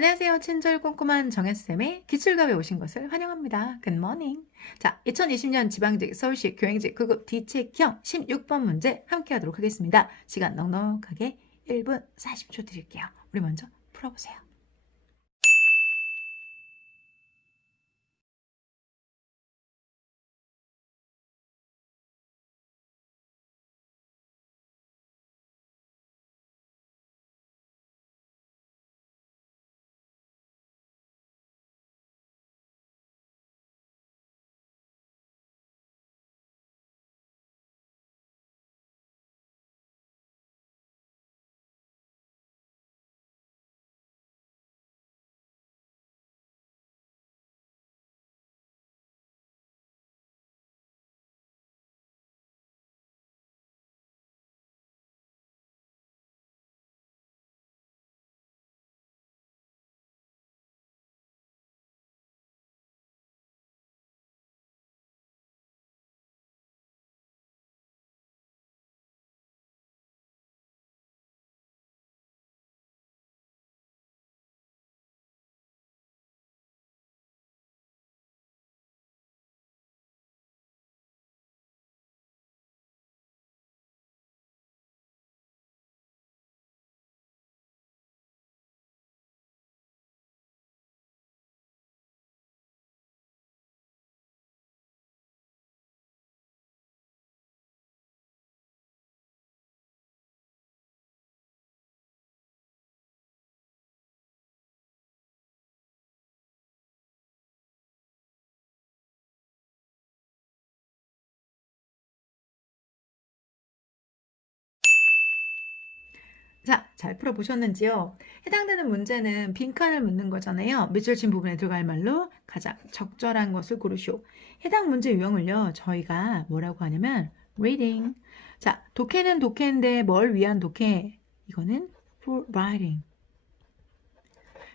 안녕하세요. 친절 꼼꼼한 정혜쌤의 기출갑에 오신 것을 환영합니다. 굿모닝. 자, 2020년 지방직 서울시 교행직 구급 D체형 16번 문제 함께 하도록 하겠습니다. 시간 넉넉하게 1분 40초 드릴게요. 우리 먼저 풀어보세요. 자, 잘 풀어보셨는지요? 해당되는 문제는 빈칸을 묻는 거잖아요. 밑줄친 부분에 들어갈 말로 가장 적절한 것을 고르시오. 해당 문제 유형을요, 저희가 뭐라고 하냐면 reading. 자, 독해는 독해인데 뭘 위한 독해? 이거는 for writing.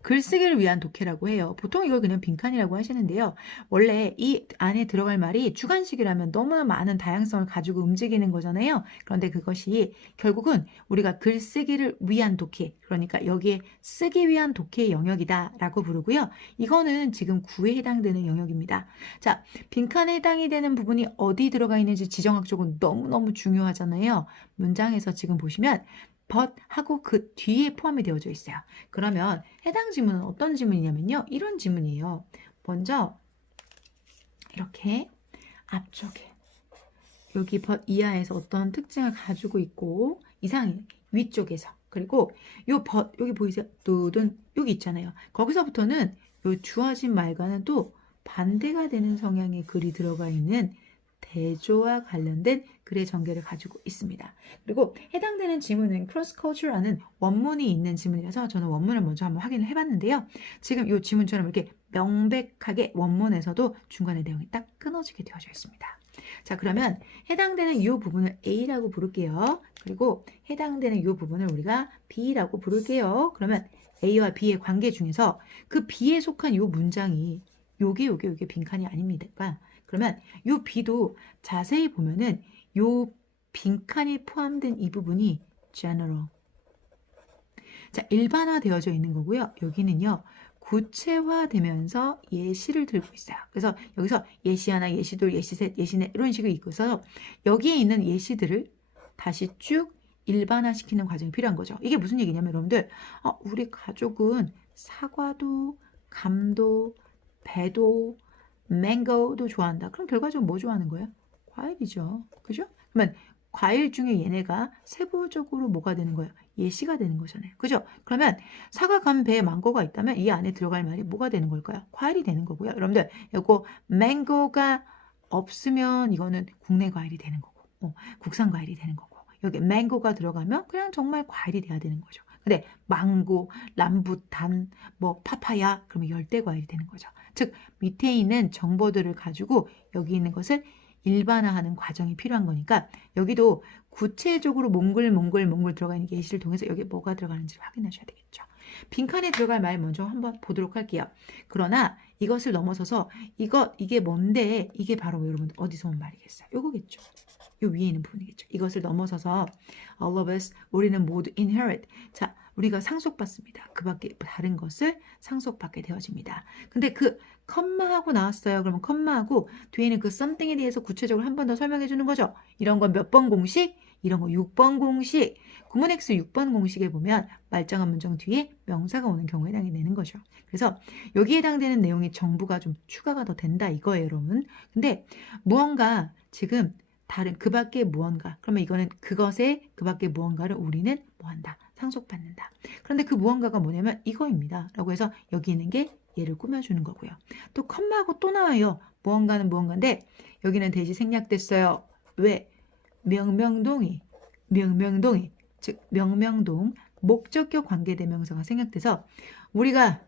글쓰기를 위한 독해라고 해요. 보통 이걸 그냥 빈칸이라고 하시는데요. 원래 이 안에 들어갈 말이 주관식이라면 너무나 많은 다양성을 가지고 움직이는 거잖아요. 그런데 그것이 결국은 우리가 글쓰기를 위한 독해, 그러니까 여기에 쓰기 위한 독해의 영역이다라고 부르고요. 이거는 지금 구에 해당되는 영역입니다. 자, 빈칸에 해당이 되는 부분이 어디 들어가 있는지 지정학적으로 너무너무 중요하잖아요. 문장에서 지금 보시면 but 하고 그 뒤에 포함이 되어져 있어요. 그러면 해당 지문은 어떤 지문이냐면요. 이런 지문이에요. 먼저 이렇게 앞쪽에 여기 but 이하에서 어떤 특징을 가지고 있고 이상해. 위쪽에서. 그리고 요 but 여기 보이세요? 또는 여기 있잖아요. 거기서부터는 요 주어진 말과는 또 반대가 되는 성향의 글이 들어가 있는 대조와 관련된 글의 전개를 가지고 있습니다. 그리고 해당되는 지문은 cross-culture라는 원문이 있는 지문이라서 저는 원문을 먼저 한번 확인을 해봤는데요. 지금 이 지문처럼 이렇게 명백하게 원문에서도 중간에 내용이 딱 끊어지게 되어져 있습니다. 자, 그러면 해당되는 이 부분을 A라고 부를게요. 그리고 해당되는 이 부분을 우리가 B라고 부를게요. 그러면 A와 B의 관계 중에서 그 B에 속한 이 문장이 요게 빈칸이 아닙니까? 그러면 요 B도 자세히 보면은 요 빈칸이 포함된 이 부분이 general. 자, 일반화되어져 있는 거고요. 여기는요. 구체화되면서 예시를 들고 있어요. 그래서 여기서 예시 하나, 예시 둘, 예시 셋, 예시 넷 이런 식으로 있어서 여기에 있는 예시들을 다시 쭉 일반화시키는 과정이 필요한 거죠. 이게 무슨 얘기냐면 여러분들 우리 가족은 사과도 감도 배도 망고도 좋아한다. 그럼 결과적으로 뭐 좋아하는 거예요? 과일이죠. 그죠? 그러면 과일 중에 얘네가 세부적으로 뭐가 되는 거예요? 예시가 되는 거잖아요. 그죠? 그러면 사과, 감, 배, 망고가 있다면 이 안에 들어갈 말이 뭐가 되는 걸까요? 과일이 되는 거고요. 여러분들, 이거 망고가 없으면 이거는 국내 과일이 되는 거고, 국산 과일이 되는 거고, 여기 망고가 들어가면 그냥 정말 과일이 돼야 되는 거죠. 근데 망고, 람부탄, 뭐 파파야 그러면 열대 과일이 되는 거죠. 즉 밑에 있는 정보들을 가지고 여기 있는 것을 일반화하는 과정이 필요한 거니까 여기도 구체적으로 몽글 들어가 있는 예시를 통해서 여기 뭐가 들어가는지 확인하셔야 되겠죠. 빈칸에 들어갈 말 먼저 한번 보도록 할게요. 그러나 이것을 넘어서서 이게 뭔데 이게 바로 여러분 어디서 온 말이겠어요? 요거겠죠. 요 위에 있는 부분이겠죠. 이것을 넘어서서 all of us 우리는 모두 inherit. 자, 우리가 상속받습니다. 그 밖에 다른 것을 상속받게 되어집니다. 근데 그 컴마하고 나왔어요. 그러면 컴마하고 뒤에는 그 something에 대해서 구체적으로 한 번 더 설명해 주는 거죠. 이런 건 몇 번 공식? 이런 거 6번 공식. 구문 X 6번 공식에 보면 말정한 문장 뒤에 명사가 오는 경우에 해당이 되는 거죠. 그래서 여기에 해당되는 내용이 정부가 좀 추가가 더 된다 이거예요, 여러분. 근데 무언가 지금 다른 그 밖에 무언가, 그러면 이거는 그것에 그 밖에 무언가를 우리는 뭐한다? 상속받는다. 그런데 그 무언가가 뭐냐면 이거입니다. 라고 해서 여기 있는 게 얘를 꾸며주는 거고요. 또 컴마하고 또 나와요. 무언가는 무언가인데 여기는 대시 생략됐어요. 왜? 명명동이 즉 명명동 목적격 관계대명사가 생략돼서 우리가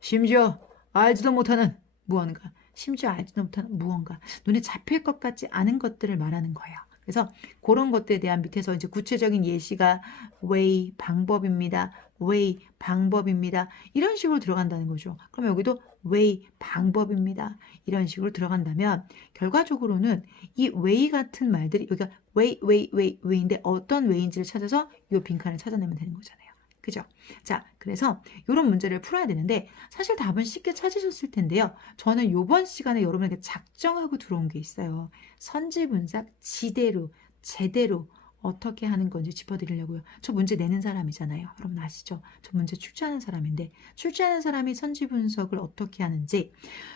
심지어 알지도 못하는 무언가, 심지어 알지도 못하는 무언가, 눈에 잡힐 것 같지 않은 것들을 말하는 거예요. 그래서 그런 것들에 대한 밑에서 이제 구체적인 예시가 way 방법입니다. way 방법입니다. 이런 식으로 들어간다는 거죠. 그럼 여기도 way 방법입니다. 이런 식으로 들어간다면 결과적으로는 이 way 같은 말들이 여기가 way인데 어떤 way인지를 찾아서 이 빈칸을 찾아내면 되는 거잖아요. 그죠? 자, 그래서 이런 문제를 풀어야 되는데 사실 답은 쉽게 찾으셨을 텐데요. 저는 이번 시간에 여러분에게 작정하고 들어온 게 있어요. 선지분사 지대로 제대로 어떻게 하는 건지 짚어드리려고요. 저 문제 내는 사람이잖아요. 여러분 아시죠? 저 문제 출제하는 사람인데 출제하는 사람이 선지분석을 어떻게 하는지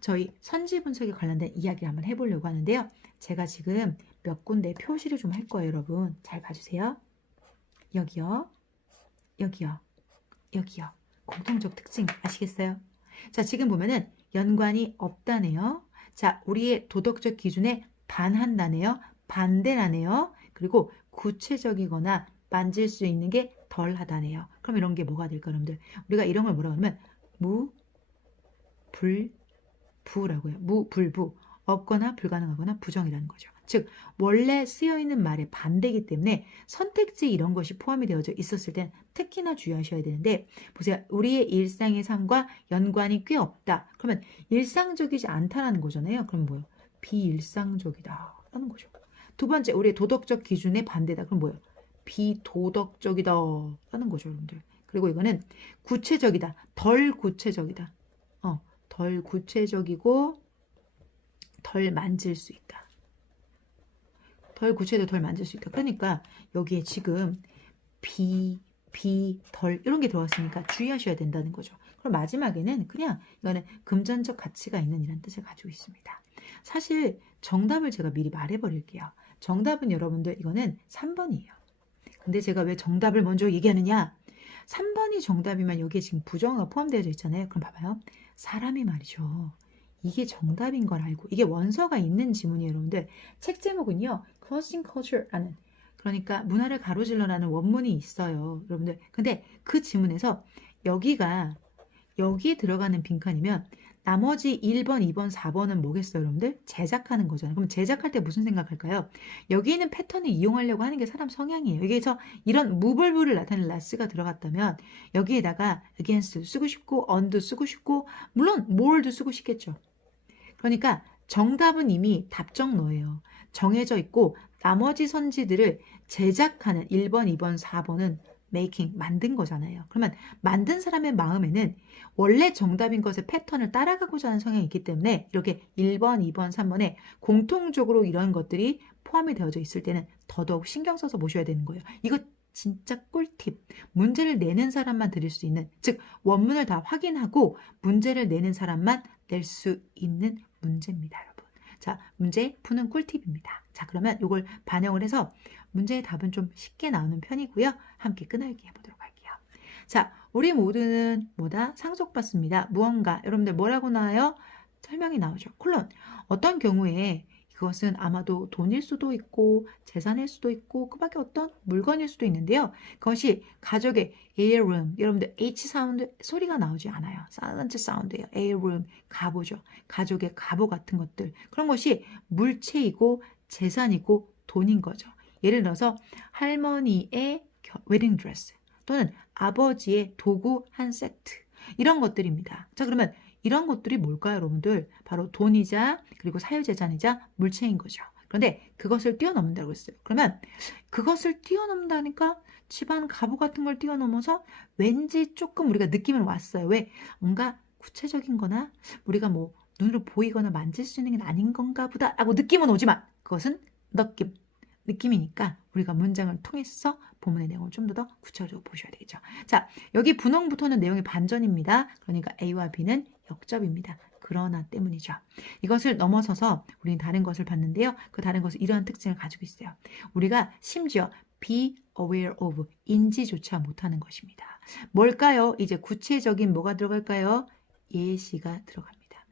저희 선지분석에 관련된 이야기를 한번 해보려고 하는데요. 제가 지금 몇 군데 표시를 좀 할 거예요. 여러분 잘 봐주세요. 여기요. 여기요. 여기요. 공통적 특징 아시겠어요? 자, 지금 보면은 연관이 없다네요. 자, 우리의 도덕적 기준에 반한다네요. 반대라네요. 그리고 구체적이거나 만질 수 있는 게 덜하다네요. 그럼 이런 게 뭐가 될까, 여러분들? 우리가 이런 걸 뭐라고 하냐면 무, 불, 부라고 해요. 무, 불, 부. 없거나 불가능하거나 부정이라는 거죠. 즉 원래 쓰여있는 말의 반대이기 때문에 선택지 이런 것이 포함이 되어져 있었을 땐 특히나 주의하셔야 되는데 보세요. 우리의 일상의 삶과 연관이 꽤 없다. 그러면 일상적이지 않다라는 거잖아요. 그럼 뭐예요? 비일상적이다 라는 거죠. 두 번째 우리의 도덕적 기준의 반대다. 그럼 뭐예요? 비도덕적이다 라는 거죠. 여러분들. 그리고 이거는 구체적이다. 덜 구체적이다. 덜 구체적이고 덜 만질 수 있다. 덜 구체적이고 덜 만질 수 있다. 그러니까 여기에 지금 덜 이런 게 들어갔으니까 주의하셔야 된다는 거죠. 그럼 마지막에는 그냥 이거는 금전적 가치가 있는 이라는 뜻을 가지고 있습니다. 사실 정답을 제가 미리 말해버릴게요. 정답은 여러분들 이거는 3번이에요. 근데 제가 왜 정답을 먼저 얘기하느냐? 3번이 정답이면 여기에 지금 부정어가 포함되어 있잖아요. 그럼 봐봐요. 사람이 말이죠. 이게 정답인 걸 알고 이게 원서가 있는 지문이에요. 여러분들 책 제목은요. Crossing Culture라는 그러니까 문화를 가로질러라는 원문이 있어요. 여러분들 근데 그 지문에서 여기에 들어가는 빈칸이면 나머지 1번, 2번, 4번은 뭐겠어요, 여러분들? 제작하는 거잖아요. 그럼 제작할 때 무슨 생각할까요? 여기 있는 패턴을 이용하려고 하는 게 사람 성향이에요. 여기에서 이런 무벌부를 나타내는 라스가 들어갔다면 여기에다가 against 쓰고 싶고 on도 쓰고 싶고 물론 more도 쓰고 싶겠죠. 그러니까 정답은 이미 답정너예요. 정해져 있고 나머지 선지들을 제작하는 1번, 2번, 4번은 making, 만든 거잖아요. 그러면 만든 사람의 마음에는 원래 정답인 것의 패턴을 따라가고자 하는 성향이 있기 때문에 이렇게 1번, 2번, 3번에 공통적으로 이런 것들이 포함이 되어져 있을 때는 더더욱 신경 써서 보셔야 되는 거예요. 이거 진짜 꿀팁. 문제를 내는 사람만 드릴 수 있는, 즉 원문을 다 확인하고 문제를 내는 사람만 낼 수 있는 문제입니다, 여러분. 자, 문제 푸는 꿀팁입니다. 자, 그러면 이걸 반영을 해서 문제의 답은 좀 쉽게 나오는 편이고요. 함께 끈날기 해보도록 할게요. 자, 우리 모두는 뭐다? 상속받습니다. 무언가. 여러분들 뭐라고 나와요? 설명이 나오죠. 콜론. 어떤 경우에 그것은 아마도 돈일 수도 있고 재산일 수도 있고 그 밖에 어떤 물건일 수도 있는데요. 그것이 가족의 heirloom, 여러분들 H 사운드 소리가 나오지 않아요. silent 사운드예요. heirloom, 갑오죠. 가족의 갑오 같은 것들. 그런 것이 물체이고 재산이고 돈인 거죠. 예를 들어서 할머니의 웨딩 드레스 또는 아버지의 도구 한 세트 이런 것들입니다. 자, 그러면 이런 것들이 뭘까요, 여러분들? 바로 돈이자 그리고 사유재산이자 물체인 거죠. 그런데 그것을 뛰어넘는다고 했어요. 그러면 그것을 뛰어넘는다니까 집안 가구 같은 걸 뛰어넘어서 왠지 조금 우리가 느낌을 왔어요. 왜? 뭔가 구체적인 거나 우리가 뭐 눈으로 보이거나 만질 수 있는 게 아닌 건가 보다 라고 느낌은 오지만 그것은 느낌이니까 우리가 문장을 통해서 본문의 내용을 좀 더 구체적으로 보셔야 되겠죠. 자, 여기 분홍부터는 내용이 반전입니다. 그러니까 A와 B는 역접입니다. 그러나 때문이죠. 이것을 넘어서서 우리는 다른 것을 봤는데요. 그 다른 것은 이러한 특징을 가지고 있어요. 우리가 심지어 be aware of, 인지조차 못하는 것입니다. 뭘까요? 이제 구체적인 뭐가 들어갈까요? 예시가 들어갑니다.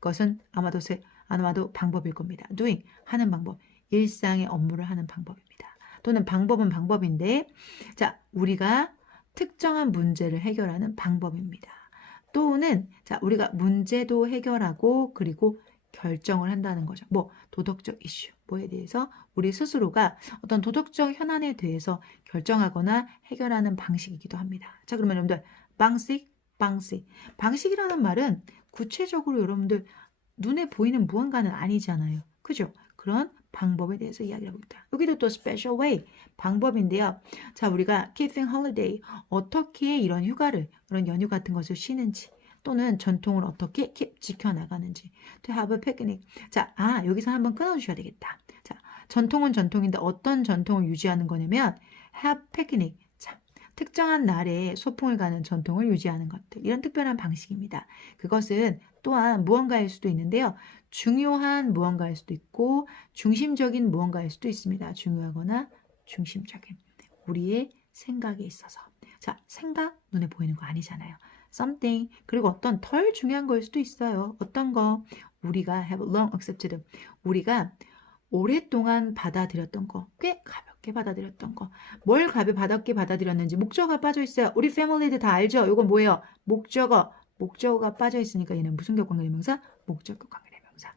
그것은 아마도 방법일 겁니다. doing, 하는 방법, 일상의 업무를 하는 방법입니다. 또는 방법은 방법인데, 자, 우리가 특정한 문제를 해결하는 방법입니다. 또는 자, 우리가 문제도 해결하고 그리고 결정을 한다는 거죠. 뭐 도덕적 이슈, 뭐에 대해서 우리 스스로가 어떤 도덕적 현안에 대해서 결정하거나 해결하는 방식이기도 합니다. 자, 그러면 여러분들 방식이라는 말은 구체적으로 여러분들 눈에 보이는 무언가는 아니잖아요. 그죠? 그런 방법에 대해서 이야기를 하고 있다. 여기도 또 special way, 방법인데요. 자, 우리가 keeping holiday, 어떻게 이런 휴가를, 그런 연휴 같은 것을 쉬는지, 또는 전통을 어떻게 지켜나가는지, to have a picnic. 자, 여기서 한번 끊어주셔야 되겠다. 자, 전통은 전통인데 어떤 전통을 유지하는 거냐면 have picnic. 자, 특정한 날에 소풍을 가는 전통을 유지하는 것들, 이런 특별한 방식입니다. 그것은 또한 무언가일 수도 있는데요. 중요한 무언가일 수도 있고 중심적인 무언가일 수도 있습니다. 중요하거나 중심적인 우리의 생각에 있어서. 자, 생각 눈에 보이는 거 아니잖아요. something, 그리고 어떤 덜 중요한 거일 수도 있어요. 어떤 거? 우리가 have long accepted, 우리가 오랫동안 받아들였던 거, 꽤 가볍게 받아들였던 거. 뭘 가볍게 받아들였는지 목적어가 빠져 있어요. 우리 패밀리들 다 알죠? 이건 뭐예요? 목적어가 빠져 있으니까 얘는 무슨 격관계대명사? 목적격 관계대명사.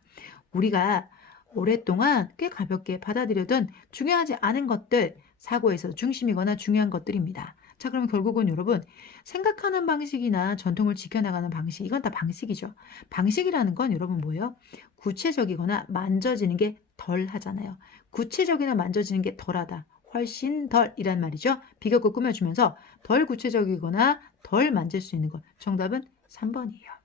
우리가 오랫동안 꽤 가볍게 받아들여둔 중요하지 않은 것들, 사고에서 중심이거나 중요한 것들입니다. 자, 그러면 결국은 여러분 생각하는 방식이나 전통을 지켜나가는 방식, 이건 다 방식이죠. 방식이라는 건 여러분 뭐예요? 구체적이거나 만져지는 게 덜 하잖아요. 구체적이나 만져지는 게 덜하다. 훨씬 덜이란 말이죠. 비교급 꾸며주면서 덜 구체적이거나 덜 만질 수 있는 것. 정답은 3번이에요.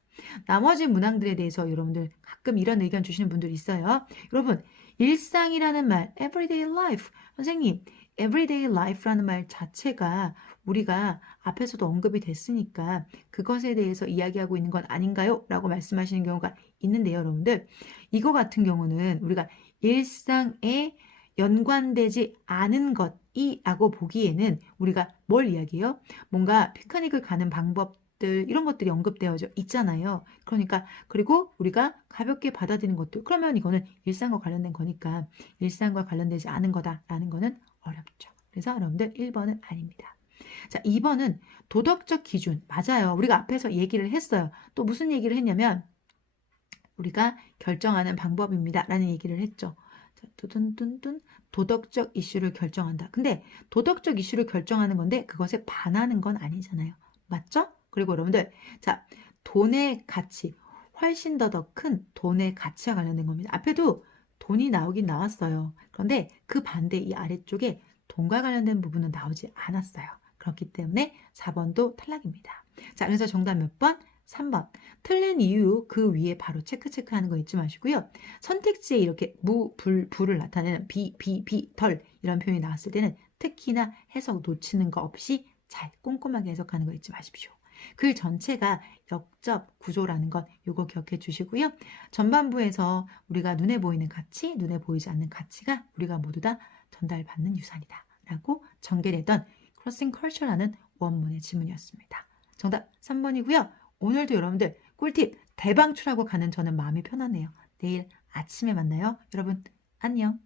나머지 문항들에 대해서 여러분들 가끔 이런 의견 주시는 분들 있어요. 여러분, 일상이라는 말, everyday life. 선생님, everyday life라는 말 자체가 우리가 앞에서도 언급이 됐으니까 그것에 대해서 이야기하고 있는 건 아닌가요? 라고 말씀하시는 경우가 있는데요, 여러분들. 이거 같은 경우는 우리가 일상에 연관되지 않은 것이라고 보기에는 우리가 뭘 이야기해요? 뭔가 피크닉을 가는 방법들, 이런 것들이 언급되어져 있잖아요. 그러니까 그리고 우리가 가볍게 받아들이는 것들, 그러면 이거는 일상과 관련된 거니까 일상과 관련되지 않은 거다라는 거는 어렵죠. 그래서 여러분들 1번은 아닙니다. 자, 2번은 도덕적 기준. 맞아요. 우리가 앞에서 얘기를 했어요. 또 무슨 얘기를 했냐면 우리가 결정하는 방법입니다 라는 얘기를 했죠. 자, 도덕적 이슈를 결정한다. 근데 도덕적 이슈를 결정하는 건데 그것에 반하는 건 아니잖아요. 맞죠? 그리고 여러분들, 자, 돈의 가치, 훨씬 더 큰 돈의 가치와 관련된 겁니다. 앞에도 돈이 나오긴 나왔어요. 그런데 그 반대 이 아래쪽에 돈과 관련된 부분은 나오지 않았어요. 그렇기 때문에 4번도 탈락입니다. 자, 그래서 정답 몇 번? 3번. 틀린 이유 그 위에 바로 체크하는 거 잊지 마시고요. 선택지에 이렇게 불을 나타내는 덜 이런 표현이 나왔을 때는 특히나 해석 놓치는 거 없이 잘 꼼꼼하게 해석하는 거 잊지 마십시오. 글 전체가 역접 구조라는 것 이거 기억해 주시고요. 전반부에서 우리가 눈에 보이는 가치, 눈에 보이지 않는 가치가 우리가 모두 다 전달받는 유산이다 라고 전개되던 크로싱 컬처라는 원문의 지문이었습니다. 정답 3번이고요. 오늘도 여러분들 꿀팁 대방출하고 가는 저는 마음이 편하네요. 내일 아침에 만나요. 여러분 안녕.